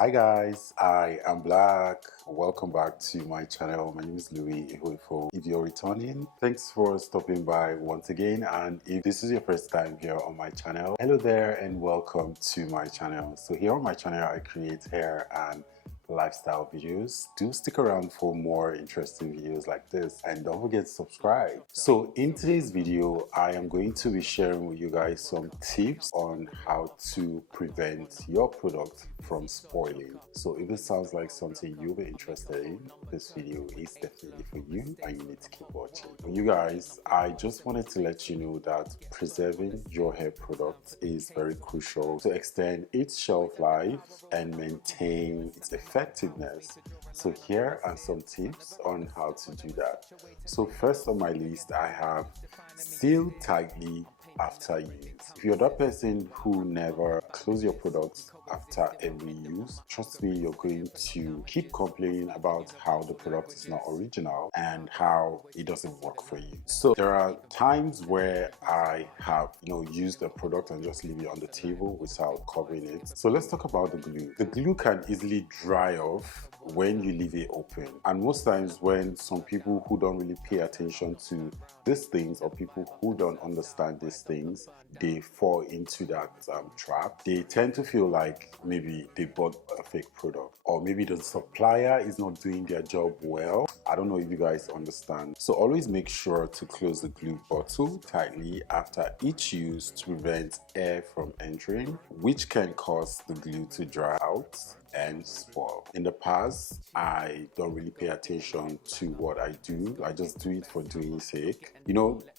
Hi guys, I am Black. Welcome back to my channel. My name is Louis Ihoifo. If you're returning, thanks for stopping by once again. And if this is your first time here on my channel, hello there and welcome to my channel. So here on my channel, I create hair and lifestyle videos. Do stick around for more interesting videos like this and don't forget to subscribe. So in today's video, I am going to be sharing with you guys some tips on how to prevent your product from spoiling. So if it sounds like something you'll be interested in, this video is definitely for you and you need to keep watching. For you guys, I just wanted to let you know that preserving your hair product is very crucial to extend its shelf life and maintain its effectiveness. So here are some tips on how to do that. So first on my list, I have seal tightly after use. If you're that person who never close your products after every use, trust me, you're going to keep complaining about how the product is not original and how it doesn't work for you. So there are times where I have used a product and just leave it on the table without covering it. So let's talk about the glue. The glue can easily dry off when you leave it open, and most times when some people who don't really pay attention to these things, or people who don't understand these things, they fall into that trap. They tend to feel like maybe they bought a fake product, or maybe the supplier is not doing their job well. I don't know if you guys understand. So always make sure to close the glue bottle tightly after each use to prevent air from entering, which can cause the glue to dry out and spoil. In the past, I don't really pay attention to what I do. I just do it for doing sake.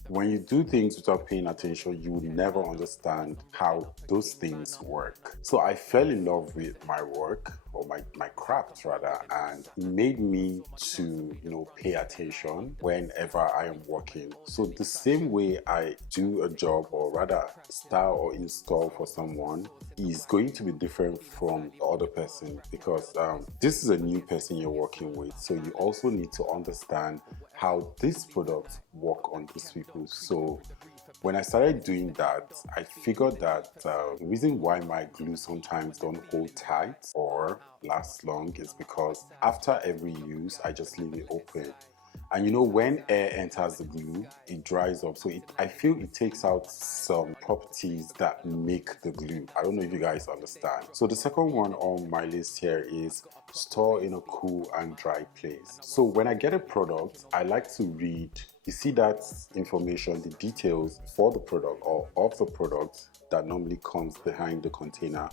When you do things without paying attention, you will never understand how those things work. So I fell in love with my work, or my craft rather, and it made me to pay attention whenever I am working. So the same way I do a job, or rather style or install for someone, is going to be different from the other person, because this is a new person you're working with. So you also need to understand how this product work on these people. So when I started doing that, I figured that the reason why my glue sometimes don't hold tight or last long is because after every use, I just leave it open. And when air enters the glue, it dries up. So I feel it takes out some properties that make the glue. I don't know if you guys understand. So the second one on my list here is store in a cool and dry place. So when I get a product, I like to read. You see that information, the details for the product or of the product that normally comes behind the container.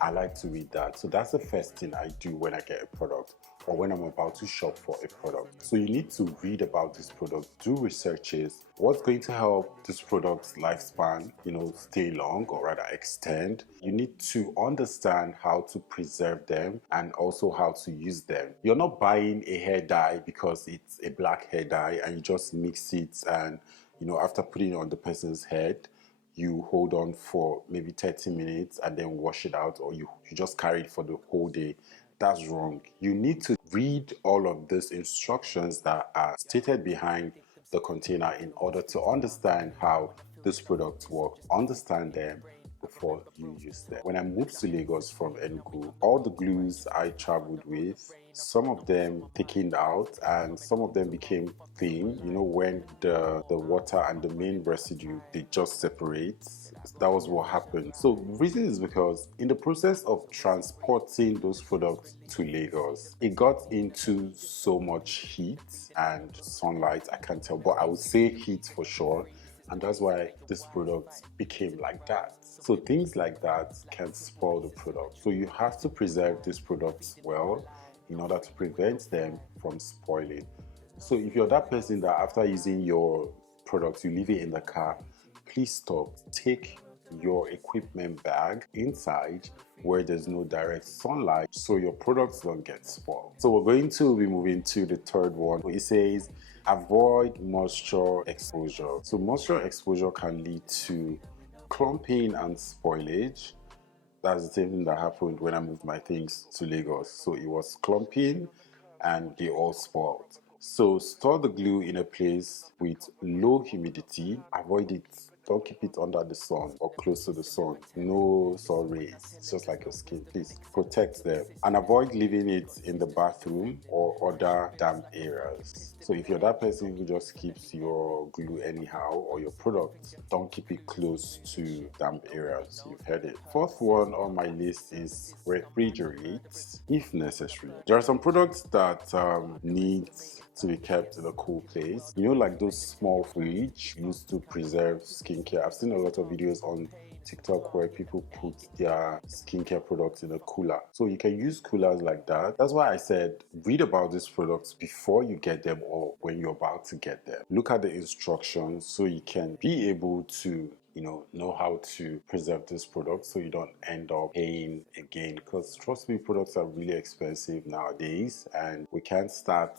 I like to read that. So that's the first thing I do when I get a product, or when I'm about to shop for a product. So you need to read about this product, do researches, what's going to help this product's lifespan, stay long, or rather extend. You need to understand how to preserve them and also how to use them. You're not buying a hair dye because it's a black hair dye and you just mix it and, after putting it on the person's head, you hold on for maybe 30 minutes and then wash it out, or you just carry it for the whole day. That's wrong. You need to read all of these instructions that are stated behind the container in order to understand how this product works. Understand them before you use them. When I moved to Lagos from Enugu, all the glues I traveled with, some of them thickened out and some of them became thin. When the water and the main residue, they just separate. That was what happened. So the reason is because in the process of transporting those products to Lagos, it got into so much heat and sunlight. I can't tell, but I would say heat for sure. And that's why this product became like that. So things like that can spoil the product. So you have to preserve these products well in order to prevent them from spoiling. So if you're that person that after using your product, you leave it in the car, please stop. Take your equipment bag inside where there's no direct sunlight so your products don't get spoiled. So we're going to be moving to the third one. It says avoid moisture exposure. So moisture exposure can lead to clumping and spoilage. That's the same thing that happened when I moved my things to Lagos. So it was clumping and they all spoiled. So store the glue in a place with low humidity. Avoid it Don't keep it under the sun or close to the sun. No sun rays. It's just like your skin. Please protect them and avoid leaving it in the bathroom or other damp areas. So if you're that person who just keeps your glue anyhow or your product, don't keep it close to damp areas. You've heard it. Fourth one on my list is refrigerate if necessary. There are some products that need to be kept in a cool place. You know, like those small fridge used to preserve skincare. I've seen a lot of videos on TikTok where people put their skincare products in a cooler. So you can use coolers like that. That's why I said read about these products before you get them or when you're about to get them. Look at the instructions so you can be able to know how to preserve this product so you don't end up paying again, because trust me, products are really expensive nowadays and we can't start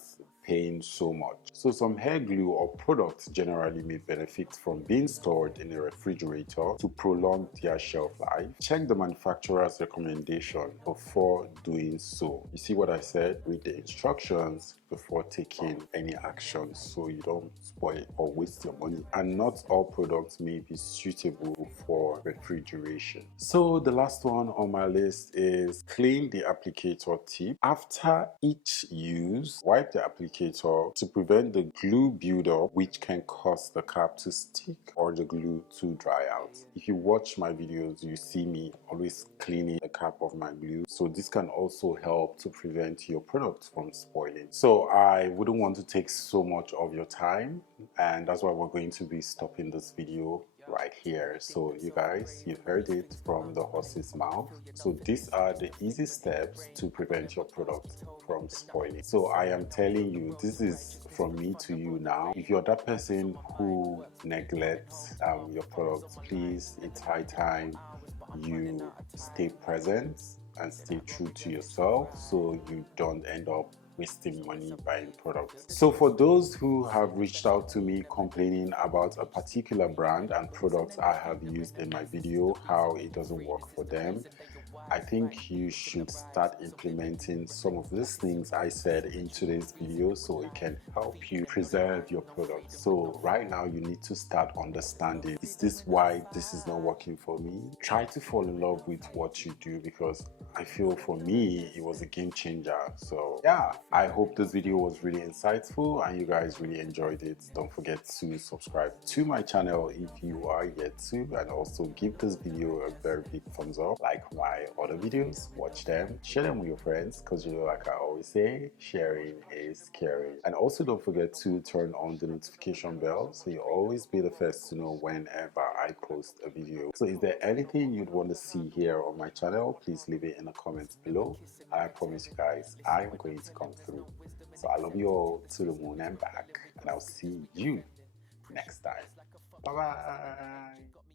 paying so much. So some hair glue or products generally may benefit from being stored in a refrigerator to prolong their shelf life. Check the manufacturer's recommendation before doing so. You see what I said? Read the instructions before taking any action so you don't spoil or waste your money. And not all products may be suitable for refrigeration. So the last one on my list is clean the applicator tip. After each use, wipe the applicator to prevent the glue buildup, which can cause the cap to stick or the glue to dry out. If you watch my videos, you see me always cleaning the cap of my glue. So this can also help to prevent your product from spoiling. So I wouldn't want to take so much of your time, and that's why we're going to be stopping this video right here. So you guys, you've heard it from the horse's mouth. So these are the easy steps to prevent your product from spoiling. So I am telling you, this is from me to you now. If you're that person who neglects your products, please, it's high time you stay present and stay true to yourself so you don't end up wasting money buying products. So for those who have reached out to me complaining about a particular brand and product I have used in my video, how it doesn't work for them, I think you should start implementing some of these things I said in today's video so it can help you preserve your product. So right now you need to start understanding, is this why this is not working for me? Try to fall in love with what you do, because I feel for me it was a game changer. So yeah, I hope this video was really insightful and you guys really enjoyed it. Don't forget to subscribe to my channel if you are yet to, and also give this video a very big thumbs up. Like my other videos, watch them, share them with your friends, because like I always say, sharing is caring. And also don't forget to turn on the notification bell so you always be the first to know whenever I post a video. So is there anything you'd want to see here on my channel? Please leave it in the comments below. I promise you guys, I'm going to come through. So I love you all to the moon and back, and I'll see you next time. Bye bye.